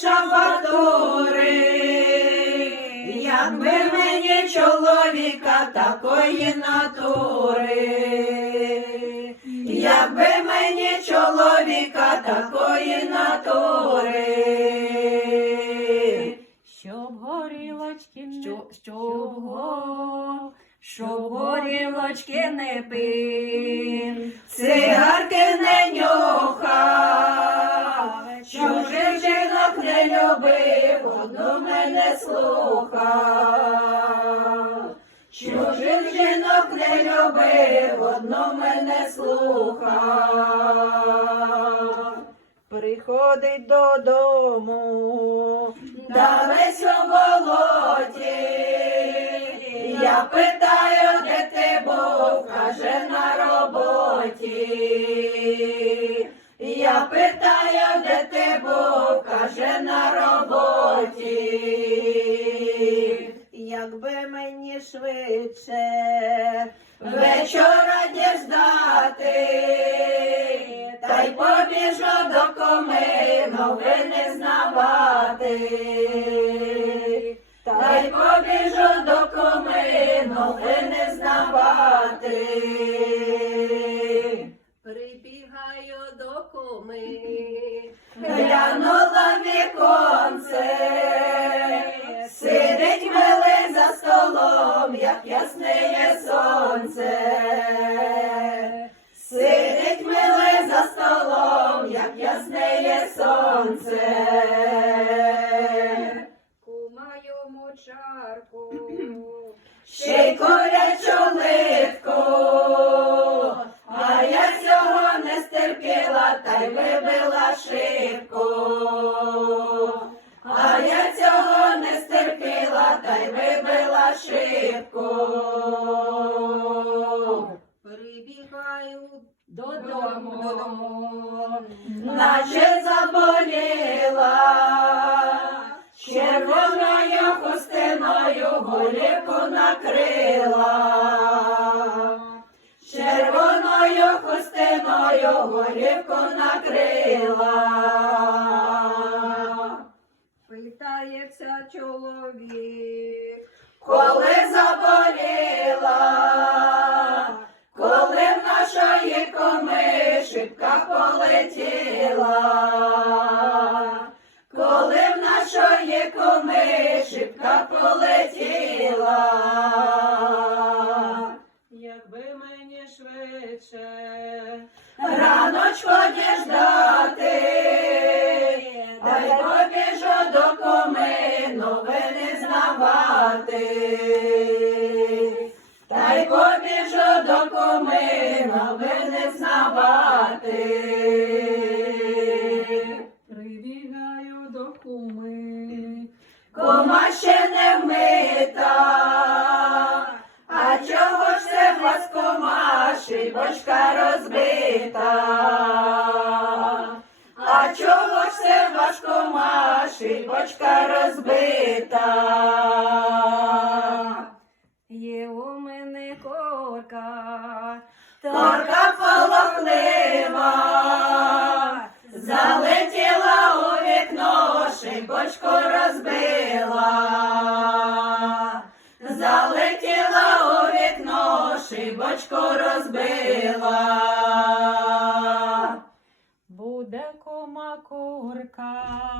шабатури, якби мені чоловіка такої натури, якби мені чоловіка такої натури. Щоб горілочки не Що- щоб, го- щоб горілочки не пив. Цигарки не нюхав, не любив, одну мене слухав. Чужих жінок не любив, одну мене слухав. Приходить додому, да весь у болоті. Я питаю, вечора діждати, та й побіжу до коми новини знавати. Та й побіжу до коми новини знавати. Сонце. Кума йому чарку. Ще й корячу литку, а я цього не стерпіла, та й вибила шибку. А я цього не стерпіла, та й вибила шибку. Прибігаю додому. наче заболіла, накрила, червоною хустиною голівку накрила. Питається чоловік. Коли заболіла, коли в нашої коми шибка полетіла, коли в нашої коми шибка полетіла. Якби мені швидше. Раночко діждати, та й побіжу до коми новини знавати. Та й побіжу до коми новини знавати. Прибігаю до куми. Кома ще не вмита, а чого ж це у вас шибочка розбита? А чого ж це у вас кома, шибочка розбита? Є у мене корка. Торка полохлива, залетіла у вікно, шибочку розбила. Шибочку розбила. Буде кома корка.